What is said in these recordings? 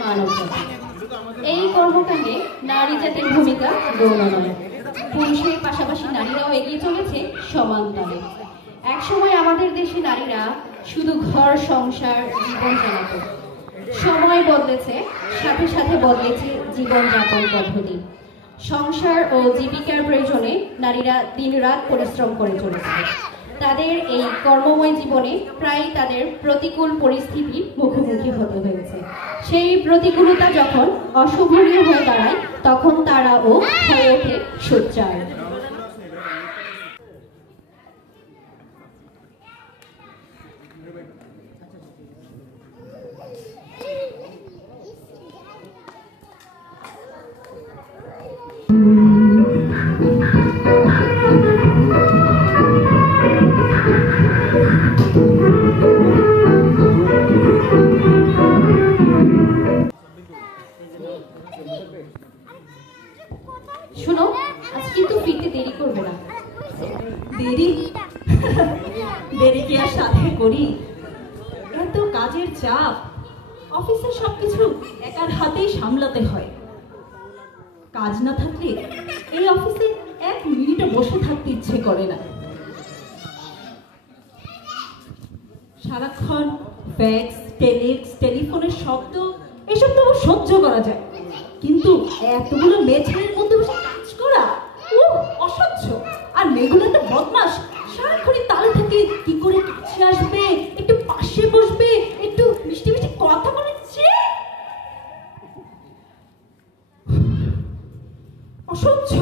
মানবজাতি। এই কর্মকাণ্ডে নারী জাতির ভূমিকা গৌরবময়। পুরুষের পাশাপাশি নারীরাও এগিয়ে চলেছে সমান তালে। একসময় আমাদের দেশে নারীরা শুধু ঘর সংসার জীবন চালাত। সময় বদলেছে, সাথে সাথে বদলেছে জীবনযাপন পদ্ধতি। সংসার ও জীবিকার প্রয়োজনে নারীরা দিনরাত পরিশ্রম করে চলেছে। তাদের এই কর্মময় জীবনে প্রায় তাদের প্রতিকূল পরিস্থিতির মুখোমুখি হতে হয়েছে। সেই প্রতিকূলতা যখন অশোভনীয় হয়ে দাঁড়ায়, তখন তারাও হয়ে ওঠে সোচ্চার। শোনো, আজ কিন্তু ফিরতে দেরি করবে না। দেরি দেরি কি আর সাথে করি? এত কাজের চাপ, অফিসের সবকিছু একার হাতেই সামলাতে হয়। কাজ না থাকলে এই অফিসে এক মিনিটও বসে থাকতে ইচ্ছে করে না। সারাক্ষণ ফ্যাক্স, টেলিক্স, টেলিফোনের শব্দ, এসব তো সহ্য করা যায়, কিন্তু এতগুলো মেয়েছেলের মধ্যে বসে কাজ করা অসহ্য। আর মেয়েগুলো একটা বদমাস, সারাক্ষণই তালে থাকে কি করে কাছে আসবে, একটু পাশে বসবে, একটু মিষ্টি মিষ্টি কথা বলেছে। অসহ্য।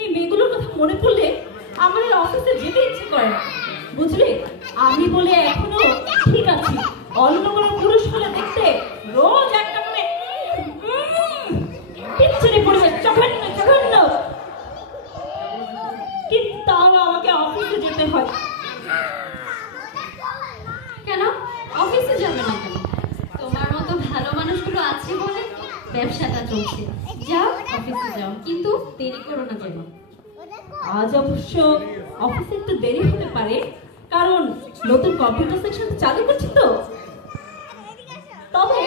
এই মেয়েগুলোর কথা মনে পড়লে আমার অফিসে যেতে ইচ্ছে করে না, বুঝলে? আমি বলে এখনো ঠিক আছে, অন্য কোনো পুরুষ হলে দেখতে রোজ একটা করে পিছনে পড়বে, জঘন্য জঘন্য। কিন্তু তাও আমাকে অফিসে যেতে হয়। কেন অফিসে যাবে না কেন? তোমার মতো ভালো মানুষগুলো আছে বলে ব্যবসাটা চলছে। যাও, অফিসে যাও, কিন্তু দেরি করো না যেন। আজ অবশ্য অফিসে একটু দেরি হতে পারে, কারণ নতুন কম্পিউটার সেকশন চালু করছি তো। তবে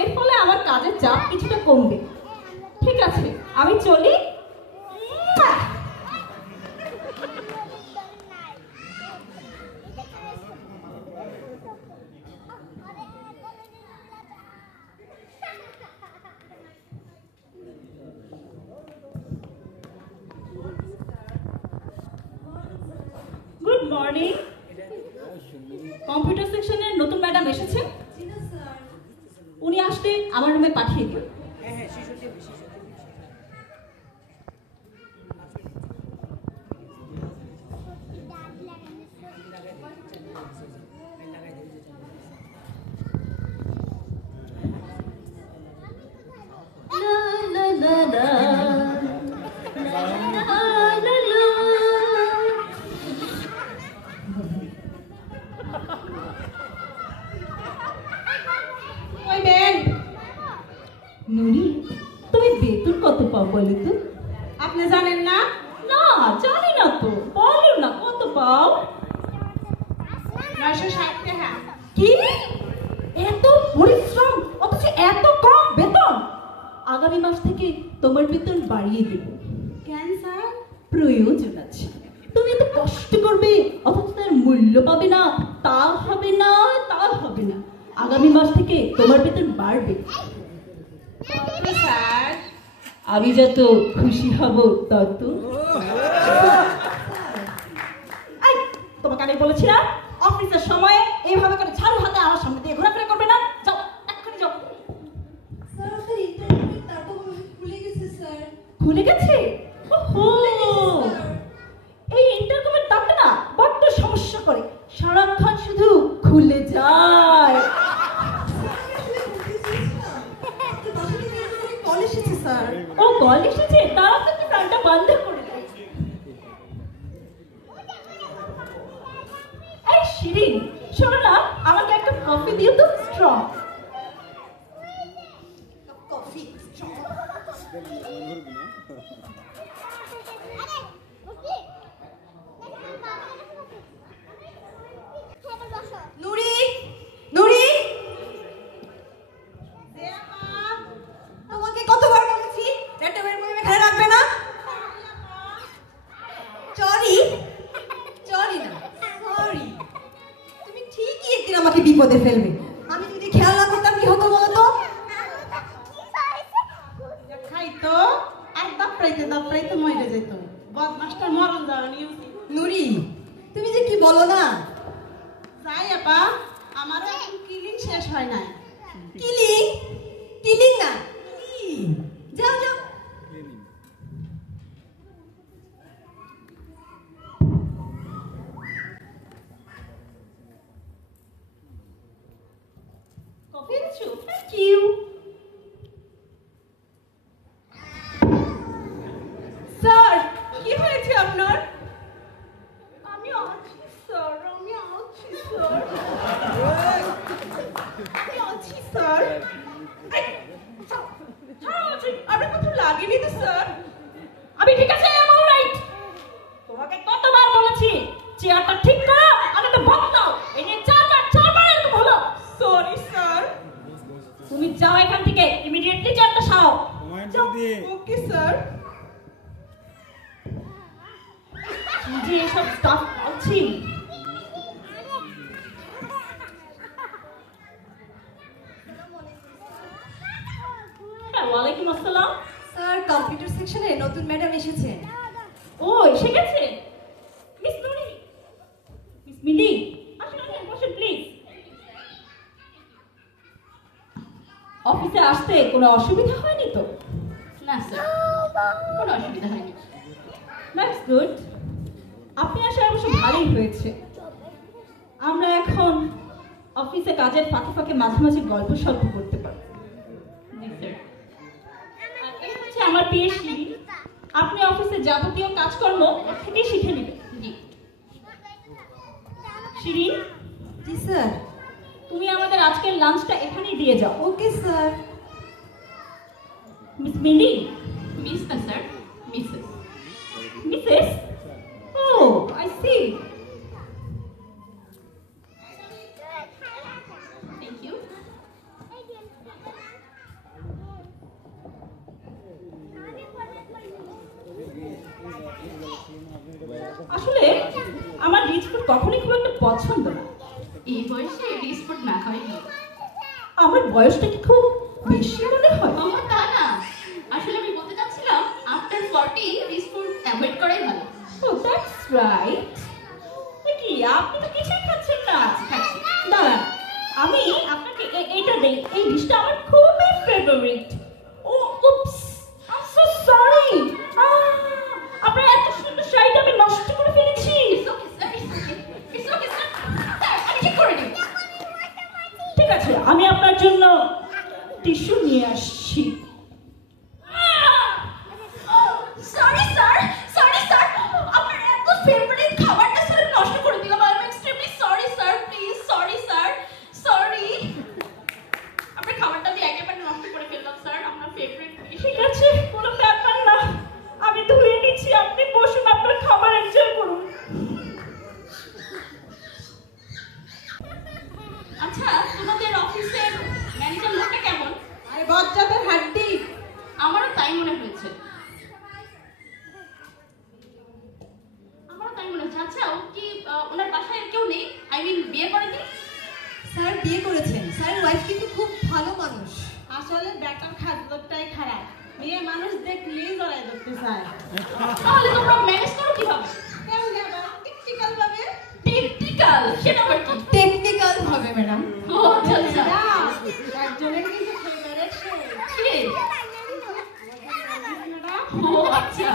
এর ফলে আমার কাজের চাপ কিছুটা কমবে। ঠিক আছে, আমি চলি। Good morning. কম্পিউটার সেকশনের নতুন ম্যাডাম এসেছেন? উনি আসলে আমার রুমে পাঠিয়ে দিও। নুরি, তুমি বেতন কত পাও বলো তো? আপনি জানেন না? না, জানি না তো। বলো না, কত পাও? 960 টাকা। কি? এত পরিশ্রম অথচ এত কম বেতন? আগামী মাস থেকে তোমার বেতন বাড়িয়ে দেব। কেন স্যার? প্রয়োজন আছে। তুমি এত কষ্ট করবে অথচ তার মূল্য পাবে না, তা হবে না, তা হবে না। আগামী মাস থেকে তোমার বেতন বাড়বে। স্যার, আমি যত খুশি হব তত। তোমাকে আমি বলেছি না, অফিসের সময়ে এইভাবে করে ঝাড়ু হাতে আমার সামনে দিয়ে ঘোরাফেরা করবে না। যাও, এক্ষুনি যাও। স্যার, আপনার ইন্টারনেটের তারটা খুলে গেছে স্যার। খুলে গেছে? ওহো, এই ইন্টারকমের তারটা না বড্ড সমস্যা করে, সারাক্ষণ শুধু খুলে যায়। কল এসেছে স্যার। ও কল এসেছে? তাড়াতাড়ি ফ্যানটা বন্ধ করে দাও। এই শিরিন, শোনো না, আমাকে একটা কফি দিও তো, স্ট্রং কফি। নুরি, নুরি, আমাকে বিপদে ফেলবে। আমি যদি খেয়াল না করতাম কি হতো বলো তো? খাইতো আর দাপড়াইতে মরে যেত। বদমাস্টার মরণ যাওয়া নিয়ে নুরি, তুমি যে কি বলো না। যাই আপা, আমারও এখন কিলিং শেষ হয় নাই। কিলিং? কিলিং না, কি? যাও যাও। কফি এনেছো? Thank you. স্যার, কি হয়েছে আপনার? আমি আছি স্যার, আমি আছি স্যার, আমি আছি স্যার। আপনার কথা লাগেনি তো স্যার? আমি ঠিক আছে, আই এম অলরাইট। তোমাকে কতবার বলেছি চেয়ারটা ঠিক করো, আমি তো বদলাও। এই নিয়ে চারবার এরকম হলো। Sorry sir. তুমি যাও এখান থেকে, ইমিডিয়েটলি চেয়ারটা সাও। Okay sir. যে এসব স্টাফ বলছি। হ্যাঁ, ওয়ালাইকুম আসসালাম। স্যার, কম্পিউটার সেকশনে নতুন ম্যাডাম এসেছেন। ও এসে গেছে? মিস নুরি, মিস মিলি, আসুন আসুন, বসুন প্লিজ। অফিসে আসতে কোনো অসুবিধা হয়নি তো? না স্যার, কোনো অসুবিধা হয়নি। That's good. আপনি আসা অবশ্য ভালোই হয়েছে। আমরা এখন অফিসে কাজের ফাঁকে ফাঁকে মাঝে মাঝে গল্প সল্প করতে পারি। জি স্যার। আর এই হচ্ছে আমার পিএসসি। আপনি অফিসে যাবতীয় কাজকর্ম ওর থেকেই শিখে নেবেন। জি। শিরিন, জি স্যার। তুমি আমাদের আজকের লাঞ্চটা এখানেই দিয়ে যাও। Okay sir. Miss Mili. Miss না স্যার, মিসেস। মিসেস? ও আই সি। Thank you. আসলে আমার রিচ ফুড কখনোই খুব একটা পছন্দ না। এই বয়সে রিচ ফুড না খাওয়াই ভালো। আমার বয়সটা কি খুব বেশি মনে হয়? ও তা না, আসলে আমি বলতে চাচ্ছিলাম আফটার 40 রিচ ফুড অ্যাভয়েড করাই ভালো। ও দ্যাটস রাইট। কি আপনি তো কিছুই খাচ্ছেন না? খাচ্ছি। দাঁড়ান, আমি আপনাকে এইটা দেই। এই ডিশটা আমার খুবই ফেভারিট। ও oops, I am so sorry. আপনার এত সুন্দর শাড়িটা আমি নষ্ট করে ফেলেছি। It's okay, sir. It's okay. It's okay, sir. Sir, আমি ঠিক করে নিব। ঠিক আছে, আমি আপনার জন্য টিস্যু নিয়ে আসছি। সরি স্যার, সরি স্যার, আপনার এত ফেভারিট খাবারটা স্যার নষ্ট করে দিলাম। I am extremely sorry sir, please sorry sir, sorry. আপনার খাবারটা আমি একেবারে নষ্ট করে ফেললাম স্যার, আপনার ফেভারিট। ঠিক আছে, কোনো ব্যাপার না, আমি ধুয়ে নিচ্ছি। আপনি বসুন, আপনার খাবার এনজয় করুন। আচ্ছা, তোমাদের অফিসের ম্যানেজার লোকটা কেমন? আরে বজ্জাতের হাড্ডি। আমারও তাই মনে হয়েছে। আমারও তাই মনে হচ্ছে। আচ্ছা, ও কি ওনার বাসায় কেউ নেই? আই মিন বিয়ে করেনি? স্যার বিয়ে করেছেন। স্যারের ওয়াইফ কিন্তু খুব ভালো মানুষ। আসলে বেটার খাদ্যটাই খারাপ। মেয়ে মানুষ দেখলেই জড়াই ধরতে চায়। তাহলে তোমরা ম্যানেজ করো কিভাবে? কেমনে আবার টিপিক্যাল ভাবে? টিপিক্যাল, সেটা আবার কি? টেকনিক্যাল ভাবে ম্যাডাম। ও আচ্ছা আচ্ছা। একজনের কিন্তু ফেভারিট সে। কি? ও আচ্ছা।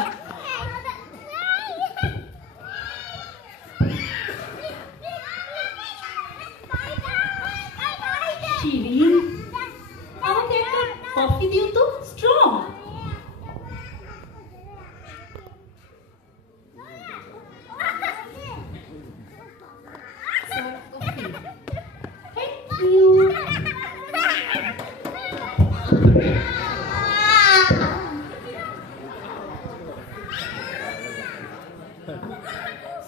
শিরিন, আমাকে একটা কফি দিও তো, স্ট্রং। Thank you.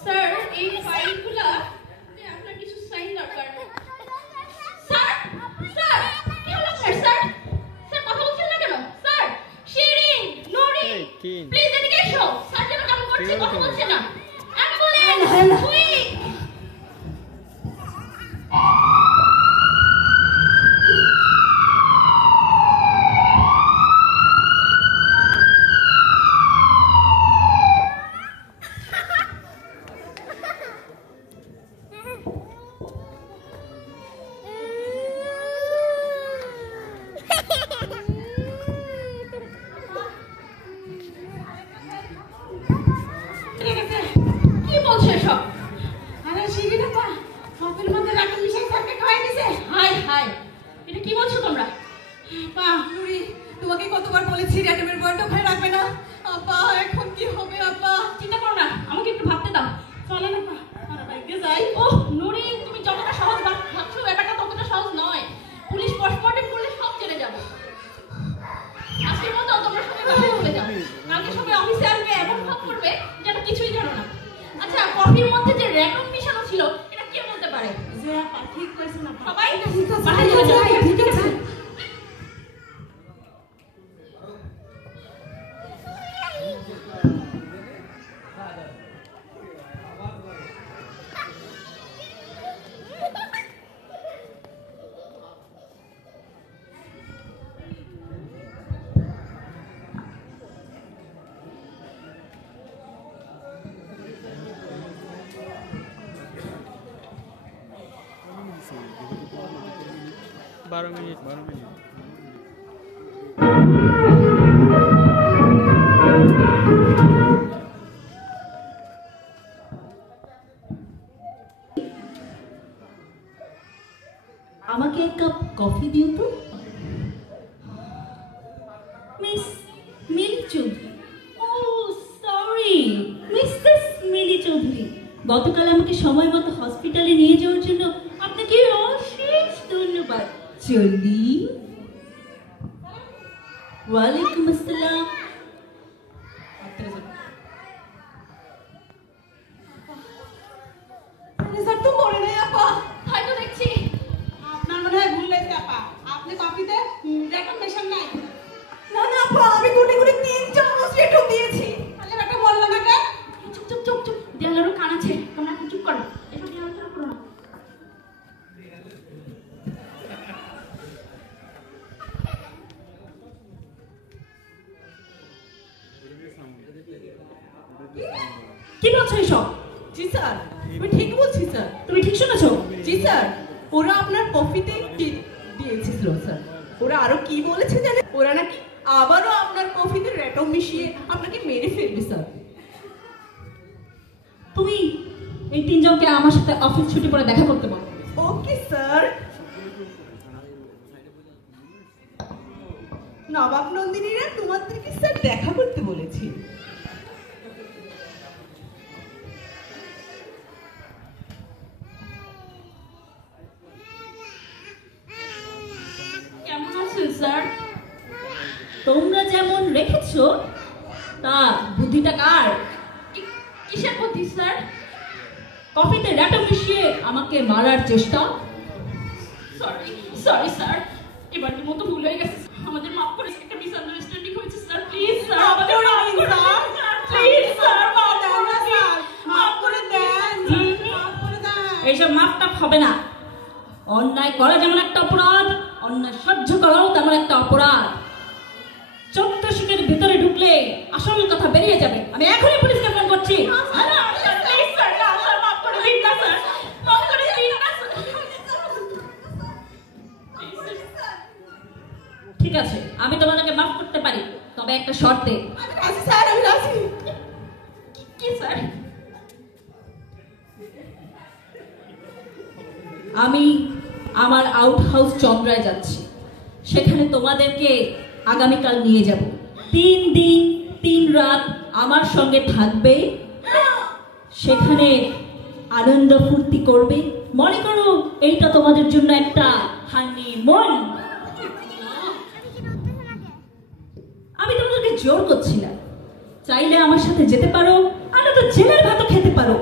স্যার, এই ফাইলগুলা আপনার কিছু সাইন দরকার। স্যার, স্যার, কি হলো আপনার স্যার? স্যার কথা বলছেন না কেন? স্যার, শিরিন, নুরি, প্লিজ এদিকে এসো। স্যার যেন কাম করছে, কথা বলছে না। Ambulance, quick. কতবার বলেছি র্যাডমের বইটা ওখানে রাখবে না। আপা এখন কি হবে আপা? চিন্তা করো না, আমাকে একটু ভাবতে দাও। চলে না আপা, আমরা বাইকে যাই। ওহ নুরি, তুমি যতটা সহজ ভাবছো ব্যাপারটা ততটা সহজ নয়। পুলিশ পোস্টমর্টেম করলে সব জেনে যাবো। আজকের মতো তোমরা সবাই বাসায় চলে যাও। কালকে সবাই অফিসে আসবে, এমন ভাব করবে যেন কিছুই জানো না। আচ্ছা, কফির মধ্যে যে র্যান্ডম মিশানো ছিল এটা কে বলতে পারে? যে আপা ঠিক কইছেন আপা। সবাই ঠিক আছে, বাসায় চলে যাও। ঠিক আছে। बारह मिनट আমাকে এক কাপ কফি দিও তো। মিস মিলি চৌধুরী। ও সরি, মিসেস মিলি চৌধুরী। গতকাল আমাকে সময় মতো হসপিটালে নিয়ে যাওয়ার জন্য আপনাকে অশেষ ধন্যবাদ। চলি। ওয়ালাইকুম আসসালাম। রেজাল্ট তো মরে নাই আপা। হয়তো দেখছি আপনার মনে হয় ভুল হয়েছে আপা, আপনি কফিতে রেকমেন্ডেশন নাই। না না আপা, আমি গুটি গুটি 3 চামচ রেটও দিয়েছি। তাহলে ব্যাটা বললো না কেন? চুপ চুপ চুপ চুপ, দেয়ালেরও কান আছে, তোমরা এখন চুপ করো। এসব নিয়ে আলোচনা করো না। কি বলছো এসব? জি স্যার, আমি ঠিক বলছি স্যার। তুমি ঠিক শুনেছো? জি স্যার, ওরা আপনার কফিতে টিপ দিয়েছিল স্যার। ওরা আরো কি বলেছে জানেন? ওরা নাকি আবারও আপনার কফিতে রেটো মিশিয়ে আপনাকে মেরে ফেলবে স্যার। তুমি এই 3 জনকে আমার সাথে অফিস ছুটি পরে দেখা করতে বলো। Okay sir. নবাব নন্দিনীরা তোমাদেরকে স্যার দেখা করতে বলেছি। কেমন আছেন স্যার? তোমরা যেমন রেখেছো তা বুদ্ধিটা কার? কিসের বুদ্ধি স্যার? কফিতে র্যাটো মিশিয়ে আমাকে মারার চেষ্টা। সরি সরি স্যার, এবারের মতো ভুল হয়ে গেছে। আমাদের মাফ করে, একটা মিসআন্ডারস্ট্যান্ডিং হয়েছে স্যার। প্লিজ স্যার, আমাদের মাফ করে দিন স্যার। প্লিজ স্যার, মাফ করে দিন। মাফ করে দেন, মাফ করে দেন। এইসব মাপটা হবে না। অন্যায় করা যেমন একটা অপরাধ, অন্যায় সহ্য করাও তেমন একটা অপরাধ। চোদ্দ শিকের ভিতরে ঢুকলে আসল কথা বেরিয়ে যাবে। আমি এখনই পুলিশকে ফোন করছি। প্লিজ স্যার, না স্যার, মাফ করে দিন না স্যার, মাফ করে দিন না স্যার। ঠিক আছে, আমি তোমাদেরকে মাফ করতে পারি, তবে একটা শর্তে। আমি রাজি স্যার, আমি রাজি। কি স্যার? আমি আমার আউট হাউস চন্দ্রায় যাচ্ছি। সেখানে তোমাদেরকে আগামীকাল নিয়ে যাব। 3 দিন 3 রাত আমার সঙ্গে থাকবে। সেখানে আনন্দ ফুর্তি করবে। মনে করো এইটা তোমাদের জন্য একটা হানিমুন। আমি তোমাদেরকে জোর করছি না, চাইলে আমার সাথে যেতে পারো, আর তো জেলের ভাতও খেতে পারো।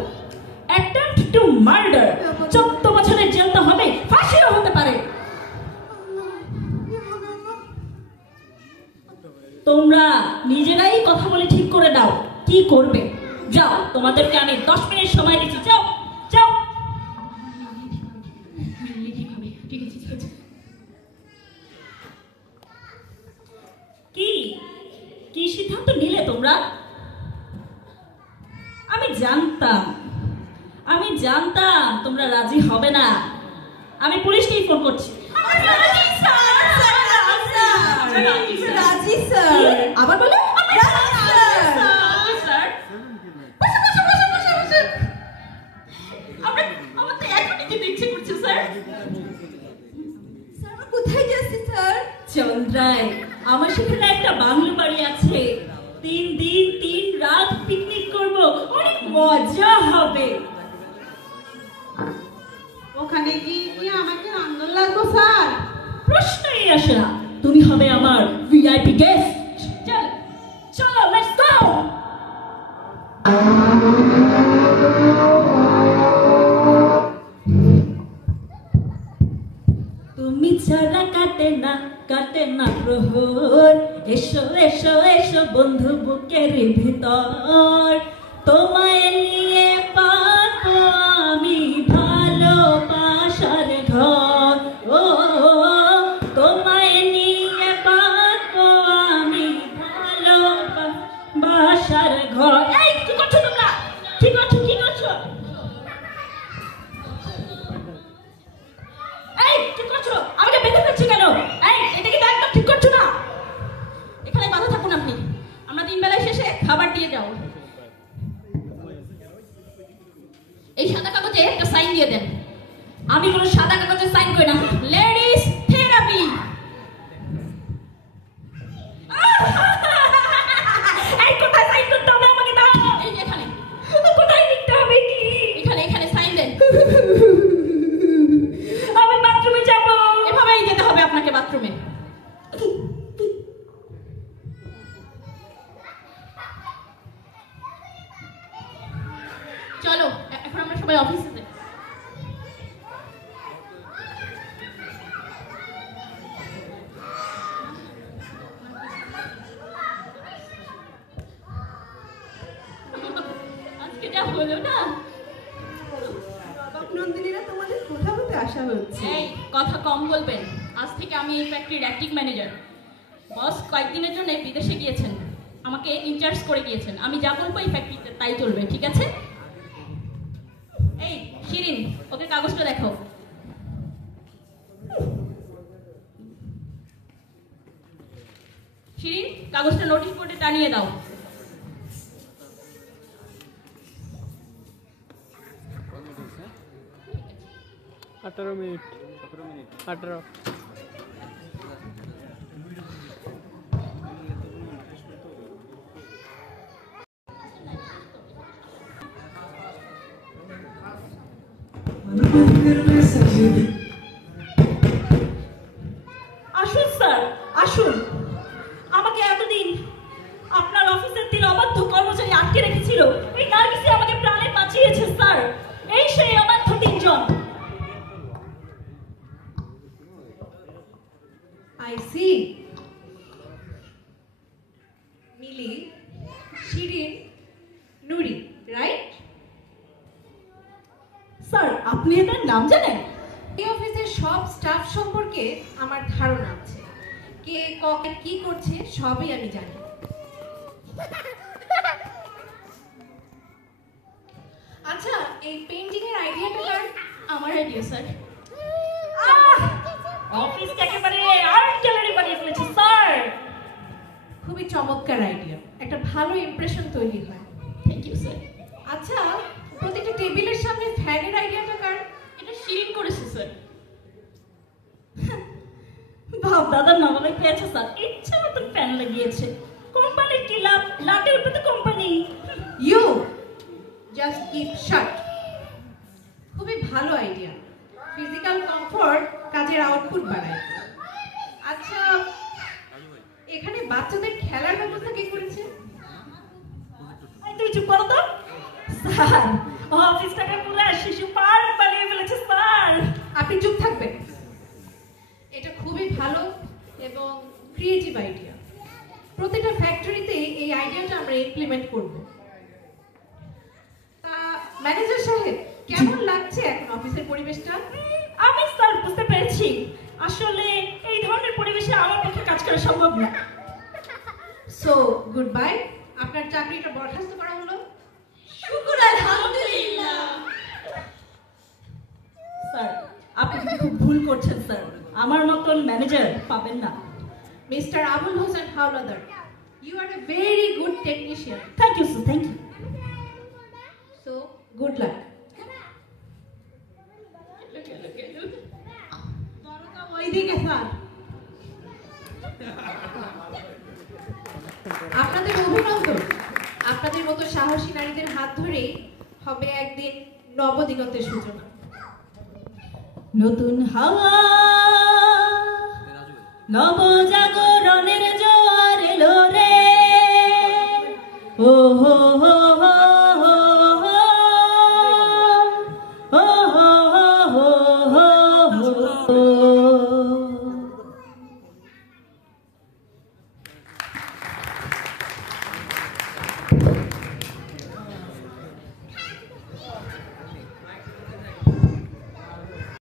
অ্যাটেম্পট টু মার্ডার 14 বছরের জেল তো হবে, ফাঁসিও হতে পারে। তোমরা নিজেরাই কথা বলে ঠিক করে দাও কি করবে। যাও, তোমাদেরকে আমি 10 মিনিট সময় দিচ্ছি। যাও যাও। ঠিক আছে ঠিক আছে। কি কি সিদ্ধান্ত নিলে তোমরা? আমি জানতাম তোমরা রাজি হবে না। আমি পুলিশকেই ফোন করছি। রাজি স্যার। আবার বলো স্যার, আমার তো এখনই যেতে ইচ্ছে করছে স্যার। কোথায় যাচ্ছি স্যার? চন্দ্রায়। আমার সেখানে একটা বাংলো বাড়ি আছে, 3 দিন 3 রাত পিকনিক করব, অনেক মজা হবে। ওখানে কি আমাকে রান্ধন লাগবো স্যার? প্রশ্নই আসে না, তুমি হবে আমার ভিআইপি গেস্ট। চল চলো, লেটস গো। তুমি ছাড়া কাটে না প্রহর, এসো এসো এসো বন্ধু বুকের ভিতর, তোমায় নিয়ে পাবো আমি ভালোবাসার ঘর। ও তোমায় নিয়ে পাবো আমি ভালোবাসার ঘর। এই কি করছো তোমরা? কি করছো? এই কি করছো? আমাকে বেঁধে ফেলছো কেন? এই এটা কি একদম ঠিক করছো না। এখানে বাধা থাকুন আপনি, আমরা 3 বেলায় শেষে খাবার দিয়ে যাও। এই সাদা কাগজে একটা সাইন দিয়ে দেন। আমি কোনো সাদা কাগজে সাইন করি না। Ladies therapy. এই কোথায় সাইন করতে হবে আমাকে দাও। এই যে এখানে। কোথায় লিখতে হবে কি? এখানে সাইন দেন। আমি বাথরুমে যাব। এভাবেই যেতে হবে আপনাকে বাথরুমে। চলো এখন আমরা সবাই অফিসে যাই। আজকে যা হলো না। নন্দিনীরা তোমাদের কোথা হতে আসা হচ্ছে? এই কথা কম বলবেন, আজ থেকে আমি এই ফ্যাক্টরির অ্যাক্টিং ম্যানেজার। বস কয়েকদিনের জন্য বিদেশে গিয়েছেন, আমাকে ইনচার্জ করে গিয়েছেন। আমি যা বলবো এই ফ্যাক্টরিতে তাই চলবে, ঠিক আছে? এই শিরিন, ওকে কাগজটা দেখো। শিরিন, কাগজটা নোটিশ বোর্ডে টানিয়ে দাও। আঠারো মিনিট 18। আসুন স্যার, আসুন। আমাকে এতদিন আপনার অফিসের 3 অবাধ্য কর্মচারী আটকে রেখেছিল, এই নার্গিসই আমাকে প্রাণে বাঁচিয়েছে স্যার। এই সেই অবাধ্য 3 জন। I see. Mili, Shirin, Nuri, right? Sir আপনি এদের নাম জানেন? এই অফিসের সব স্টাফ সম্পর্কে আমার ধারণা আছে, কে কবে কি করছে সবই আমি জানি। আচ্ছা, এই পেইন্টিং এর আইডিয়াটা কার? আমার আইডিয়া স্যার। অফিসকে একেবারে আর্ট গ্যালারি বানিয়ে ফেলেছে স্যার। খুবই চমৎকার আইডিয়া, একটা ভালো ইমপ্রেশন তৈরি হয়। Thank you sir. আচ্ছা, প্রতিটা টেবিলের সামনে ফ্যানের আইডিয়াটা কার? এটা শিরিন করেছে স্যার। বাপ দাদার নামে পেয়েছে স্যার, ইচ্ছা মতন ফ্যান লাগিয়েছে। কোম্পানির কি লাভ? লাটে উঠবে তো কোম্পানি। ইউ জাস্ট কিপ শাট। খুবই ভালো আইডিয়া, ফিজিক্যাল কমফোর্ট কাজের আউটপুট বাড়ায়। আচ্ছা, এখানে বাচ্চাদের খেলার ব্যবস্থা কে করেছে? তুই চুপ করো তো স্যার, অফিসটাকে পুরো শিশু পার্ক বানিয়ে ফেলেছে স্যার। আপনি চুপ থাকবেন। এটা খুবই ভালো এবং ক্রিয়েটিভ আইডিয়া। প্রতিটা ফ্যাক্টরিতে এই আইডিয়াটা আমরা ইমপ্লিমেন্ট করব। তা ম্যানেজার সাহেব, কেমন লাগছে এখন অফিসের পরিবেশটা? আমি স্যার বুঝতে পেরেছি, আসলে এই ধরনের পরিবেশে আমার পক্ষে কাজ করা সম্ভব না। সো গুড বাই, আপনার চাকরিটা বরখাস্ত করা হলো। শুকর আলহামদুলিল্লাহ। স্যার আপনি খুব ভুল করছেন স্যার, আমার মতন ম্যানেজার পাবেন না। Mister Abul Hossain Howlader, you are a very good technician. Thank you sir, thank you. So good luck. ওইদিকে স্যার। আপনাদের অভিনন্দন। আপনাদের মতো সাহসী নারীদের হাত ধরেই হবে একদিন নবদিগন্তের সূচনা। নতুন হাওয়া নবজাগরণের জোয়ার এলো রে, ও হো হো